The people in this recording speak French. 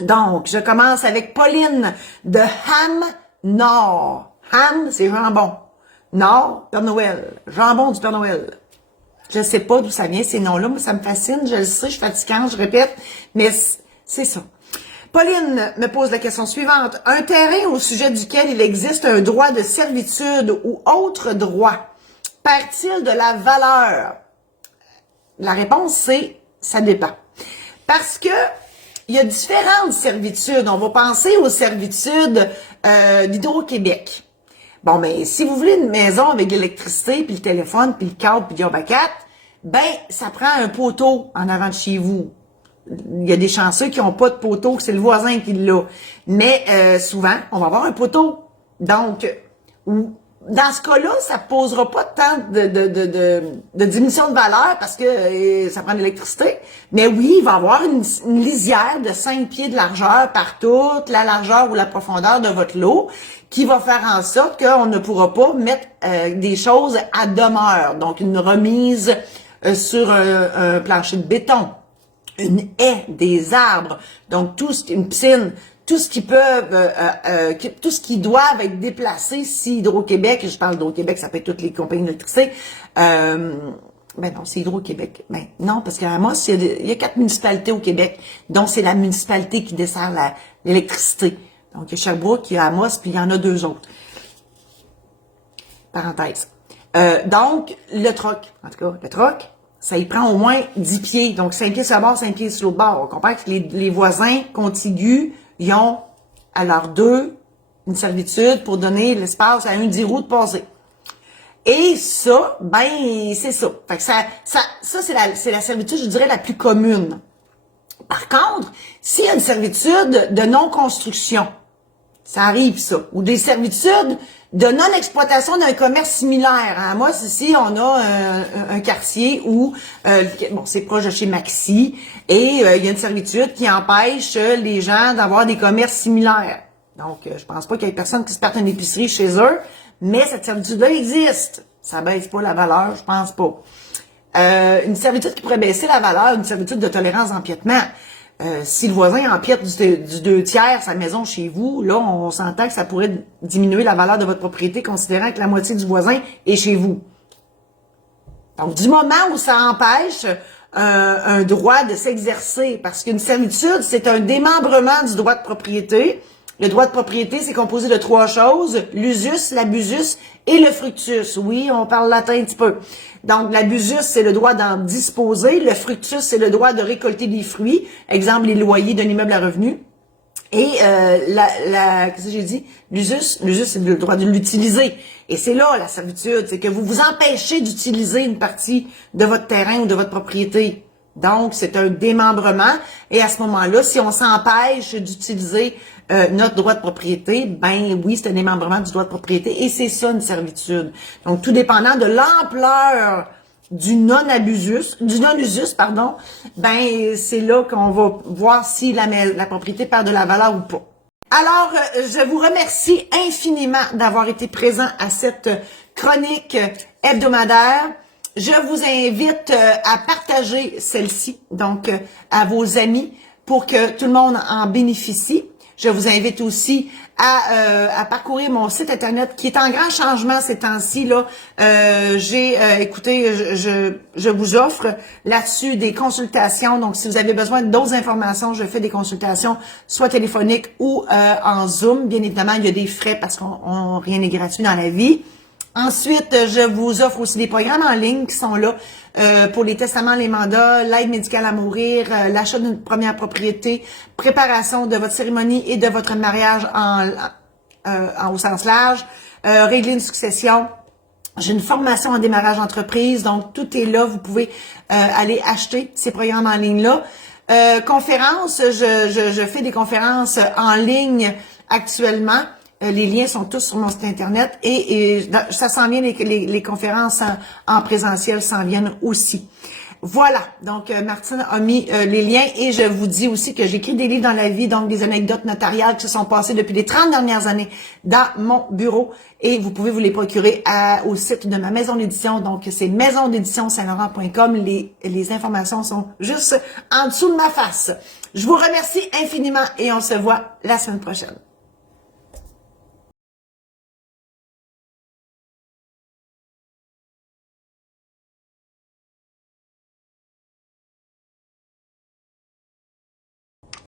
Donc, je commence avec Pauline de Ham Nord. Ham, c'est jambon. Nord, Père Noël. Jambon du Père Noël. Je sais pas d'où ça vient, ces noms-là. Moi, ça me fascine. Je le sais, je suis fatigante, je répète. Mais c'est ça. Pauline me pose la question suivante. Un terrain au sujet duquel il existe un droit de servitude ou autre droit, perd-il de la valeur? La réponse, c'est ça dépend. Parce que il y a différentes servitudes. On va penser aux servitudes d'Hydro-Québec. Bon, mais si vous voulez une maison avec l'électricité, puis le téléphone, puis le câble, puis le yobacat, ben, ça prend un poteau en avant de chez vous. Il y a des chanceux qui n'ont pas de poteau, que c'est le voisin qui l'a. Mais souvent, on va avoir un poteau. Donc, dans ce cas-là, ça posera pas tant de diminution de valeur parce que ça prend de l'électricité. Mais oui, il va y avoir une lisière de 5 pieds de largeur par toute la largeur ou la profondeur de votre lot qui va faire en sorte qu'on ne pourra pas mettre des choses à demeure. Donc, une remise sur un plancher de béton, une haie, des arbres, donc une piscine, tout ce qui peuvent, tout ce qui doivent être déplacé si Hydro-Québec, je parle d'Hydro-Québec, ça peut être toutes les compagnies d'électricité, ben non, c'est Hydro-Québec. Ben non, parce qu'à Amos, il y a 4 municipalités au Québec, donc c'est la municipalité qui dessert l'électricité. Donc, il y a Sherbrooke, il y a Amos, puis il y en a 2 autres. Parenthèse. Donc, le troc, en tout cas, le troc, ça y prend au moins 10 pieds. Donc, 5 pieds sur le bord, 5 pieds sur l'autre bord. On comprend que les voisins contigus, ils ont à leurs deux une servitude pour donner l'espace à un 10 roues de passer. Et ça, ben, c'est ça. Fait que ça c'est la servitude, je dirais, la plus commune. Par contre, s'il y a une servitude de non-construction, ça arrive ça, ou des servitudes de non-exploitation d'un commerce similaire. Hein? Moi, ici, on a un quartier où, bon, c'est proche de chez Maxi, et il y a une servitude qui empêche les gens d'avoir des commerces similaires. Donc, je pense pas qu'il y ait personne qui se parte une épicerie chez eux, mais cette servitude-là existe. Ça baisse pas la valeur, je pense pas. Une servitude qui pourrait baisser la valeur, une servitude de tolérance d'empiètement. Si le voisin empiète du 2/3 sa maison chez vous, là, on s'entend que ça pourrait diminuer la valeur de votre propriété, considérant que la moitié du voisin est chez vous. Donc, du moment où ça empêche un droit de s'exercer, parce qu'une servitude, c'est un démembrement du droit de propriété. Le droit de propriété, c'est composé de 3 choses, l'usus, l'abusus et le fructus. Oui, on parle latin un petit peu. Donc, l'abusus, c'est le droit d'en disposer. Le fructus, c'est le droit de récolter des fruits. Exemple, les loyers d'un immeuble à revenu. Et qu'est-ce que j'ai dit? L'usus, c'est le droit de l'utiliser. Et c'est là la servitude, c'est que vous vous empêchez d'utiliser une partie de votre terrain ou de votre propriété. Donc, c'est un démembrement. Et à ce moment-là, si on s'empêche d'utiliser notre droit de propriété, ben oui, c'est un démembrement du droit de propriété. Et c'est ça, une servitude. Donc, tout dépendant de l'ampleur du non-usus, ben c'est là qu'on va voir si la propriété perd de la valeur ou pas. Alors, je vous remercie infiniment d'avoir été présent à cette chronique hebdomadaire. Je vous invite à partager celle-ci, donc à vos amis, pour que tout le monde en bénéficie. Je vous invite aussi à parcourir mon site internet qui est en grand changement ces temps-ci. Là, écoutez, je vous offre là-dessus des consultations. Donc, si vous avez besoin d'autres informations, je fais des consultations, soit téléphoniques ou en Zoom. Bien évidemment, il y a des frais parce qu'on rien n'est gratuit dans la vie. Ensuite, je vous offre aussi des programmes en ligne qui sont là pour les testaments, les mandats, l'aide médicale à mourir, l'achat d'une première propriété, préparation de votre cérémonie et de votre mariage au sens large, régler une succession. J'ai une formation en démarrage d'entreprise, donc tout est là. Vous pouvez aller acheter ces programmes en ligne-là. Conférences, je fais des conférences en ligne actuellement. Les liens sont tous sur mon site internet et ça s'en vient, les conférences en présentiel s'en viennent aussi. Voilà, donc Martine a mis les liens et je vous dis aussi que j'écris des livres dans la vie, donc des anecdotes notariales qui se sont passées depuis les 30 dernières années dans mon bureau et vous pouvez vous les procurer au site de ma maison d'édition, donc c'est maisondédition-saint-laurent.com, les informations sont juste en dessous de ma face. Je vous remercie infiniment et on se voit la semaine prochaine.